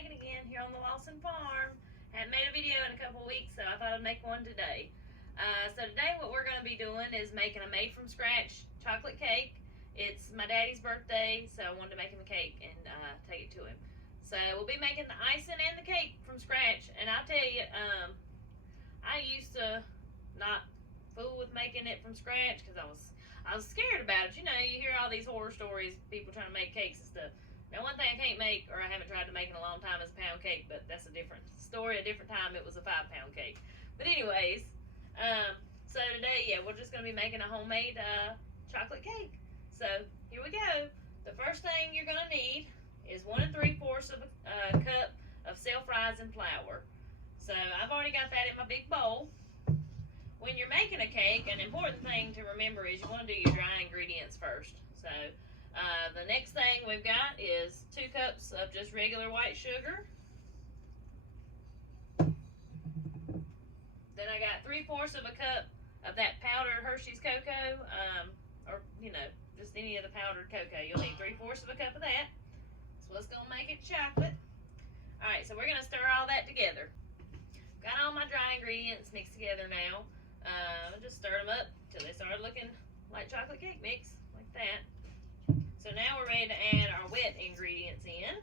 Megan again here on the Lawson Farm. Haven't made a video in a couple weeks, so I thought I'd make one today. So today what we're going to be doing is making a made from scratch chocolate cake. It's my daddy's birthday, so I wanted to make him a cake and take it to him. So we'll be making the icing and the cake from scratch, and I'll tell you, I used to not fool with making it from scratch because I was scared about it. You know, you hear all these horror stories, people trying to make cakes and stuff. Now, one thing I can't make, or I haven't tried to make in a long time, is a pound cake, but that's a different story. A different time, it was a 5-pound cake. But anyways, so today, yeah, we're just going to be making a homemade chocolate cake. So here we go. The first thing you're going to need is 1 3/4 of a cup of self-rising flour. So I've already got that in my big bowl. When you're making a cake, an important thing to remember is you want to do your dry ingredients first. So the next thing we've got is 2 cups of just regular white sugar. Then I got 3/4 of a cup of that powdered Hershey's cocoa, or you know, just any of the powdered cocoa. You'll need 3/4 of a cup of that. That's what's gonna make it chocolate. All right, so we're gonna stir all that together. Got all my dry ingredients mixed together now. Just stir them up till they start looking like chocolate cake mix, like that. So now we're ready to add our wet ingredients in.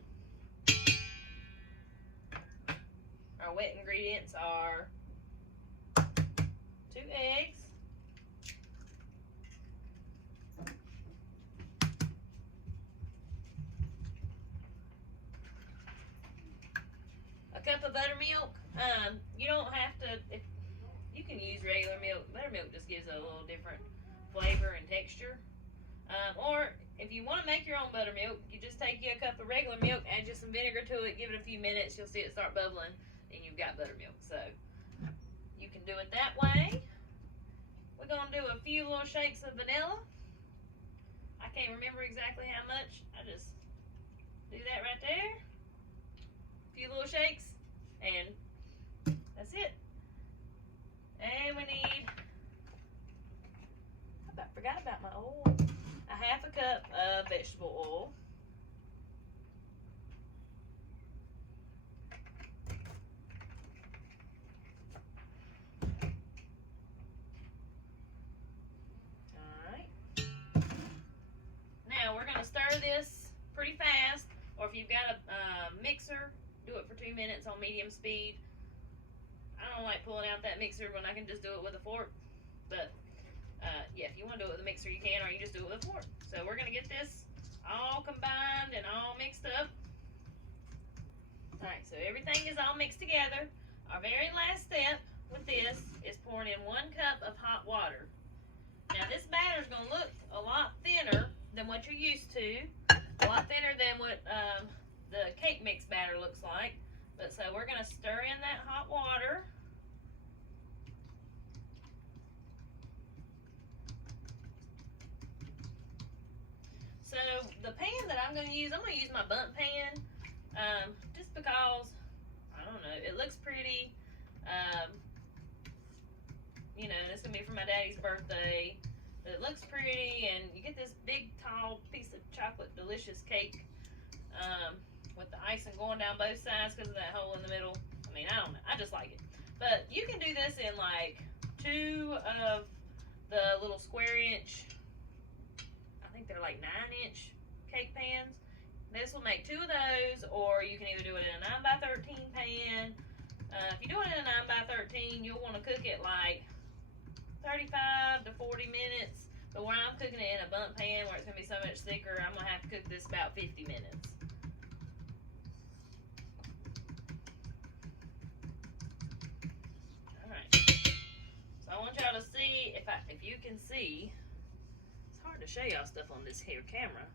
Our wet ingredients are 2 eggs, a cup of buttermilk. You don't have to, you can use regular milk. Buttermilk just gives it a little different flavor and texture. Or if you want to make your own buttermilk, you just take you a cup of regular milk, add just some vinegar to it, give it a few minutes, you'll see it start bubbling, and you've got buttermilk. So you can do it that way. We're going to do a few little shakes of vanilla. I can't remember exactly how much. I just do that right there. A few little shakes, and that's it. And we need, forgot about my oil. A 1/2 cup of vegetable oil. Alright. Now we're going to stir this pretty fast, or if you've got a mixer, do it for 2 minutes on medium speed. I don't like pulling out that mixer when I can just do it with a fork, but yeah, if you want to do it with a mixer, you can, or you just do it with a fork. So we're going to get this all combined and all mixed up. Alright, so everything is all mixed together. Our very last step with this is pouring in 1 cup of hot water. Now this batter is going to look a lot thinner than what you're used to, a lot thinner than what the cake mix batter looks like. But so we're going to stir in that hot water. So the pan that I'm going to use my bundt pan, just because, I don't know, it looks pretty. You know, it's going to be for my daddy's birthday. But it looks pretty, and you get this big, tall piece of chocolate delicious cake with the icing going down both sides because of that hole in the middle. I mean, I don't know. I just like it. But you can do this in like 2 of the little square inch, I think they're like 9-inch cake pans. This will make 2 of those, or you can either do it in a 9x13 pan. If you do it in a 9x13, you'll want to cook it like 35 to 40 minutes. But when I'm cooking it in a bundt pan where it's going to be so much thicker, I'm going to have to cook this about 50 minutes. Alright. So I want y'all to see, if you can see, it's hard to show y'all stuff on this here camera.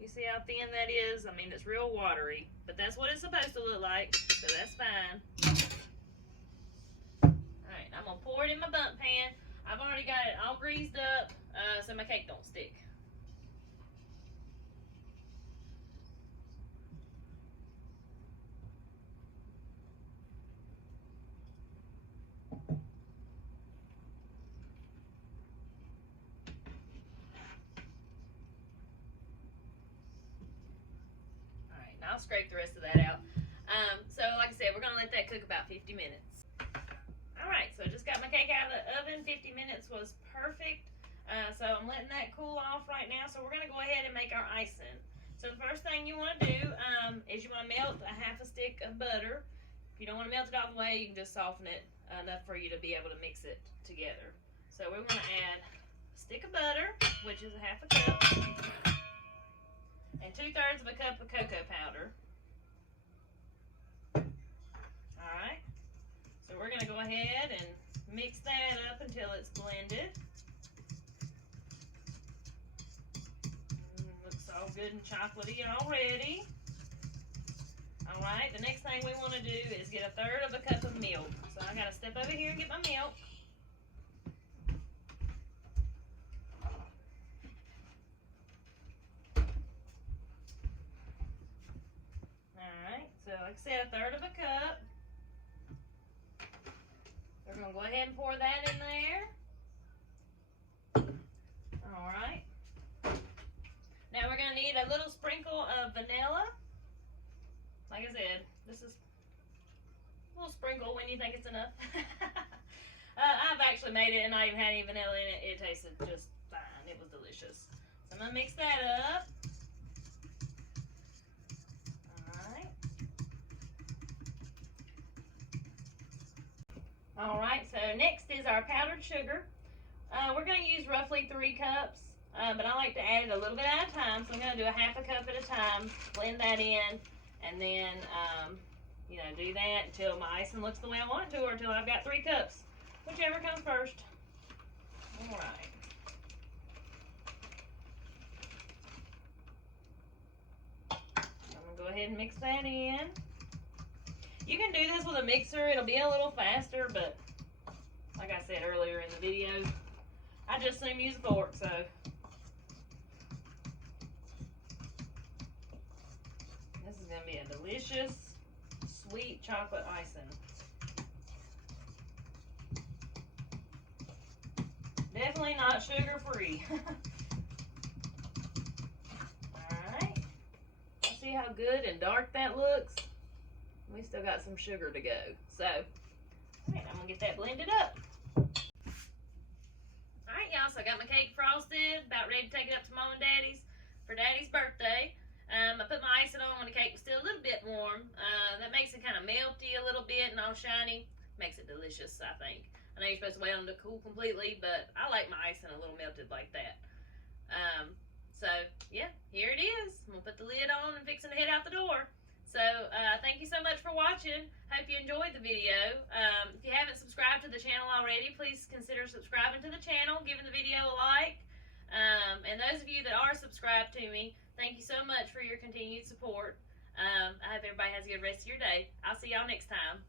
You see how thin that is? I mean, it's real watery, but that's what it's supposed to look like, so that's fine. Alright, I'm going to pour it in my bundt pan. I've already got it all greased up so my cake don't stick. I'll scrape the rest of that out. So like I said, we're gonna let that cook about 50 minutes. All right, so I just got my cake out of the oven. 50 minutes was perfect. So I'm letting that cool off right now. So we're gonna go ahead and make our icing. So the first thing you want to do is you want to melt a half a stick of butter. If you don't want to melt it all the way, you can just soften it enough for you to be able to mix it together. So we want to add a stick of butter, which is a half a cup, and 2/3 of a cup of cocoa powder. Alright, so we're going to go ahead and mix that up until it's blended. Looks all good and chocolatey already. Alright, the next thing we want to do is get 1/3 of a cup of milk. So I got to step over here and get my milk. Alright, so like I said, 1/3 of a cup. We're going to go ahead and pour that in there. Alright. Now we're going to need a little sprinkle of vanilla. Like I said, this is a little sprinkle when you think it's enough. I've actually made it and not even had any vanilla in it. It tasted just fine. It was delicious. So I'm going to mix that up. Alright, so next is our powdered sugar. We're going to use roughly 3 cups, but I like to add it a little bit at a time, so I'm going to do a half a cup at a time, blend that in, and then, do that until my icing looks the way I want it to, or until I've got 3 cups, whichever comes first. Alright. I'm going to go ahead and mix that in. You can do this with a mixer. It'll be a little faster, but like I said earlier in the video, I just assume use a fork, so. This is going to be a delicious, sweet chocolate icing. Definitely not sugar-free. Alright. See how good and dark that looks? We still got some sugar to go. So, alright, I'm going to get that blended up. Alright, y'all, so I got my cake frosted, about ready to take it up to Mom and Daddy's for Daddy's birthday. I put my icing on when the cake was still a little bit warm. That makes it kind of melty a little bit and all shiny. Makes it delicious, I think. I know you're supposed to wait on it to cool completely, but I like my icing a little melted like that. So, yeah, here it is. I'm going to put the lid on and fixing to head out the door. So, thank you so much for watching. Hope you enjoyed the video. If you haven't subscribed to the channel already, please consider subscribing to the channel, giving the video a like. And those of you that are subscribed to me, thank you so much for your continued support. I hope everybody has a good rest of your day. I'll see y'all next time.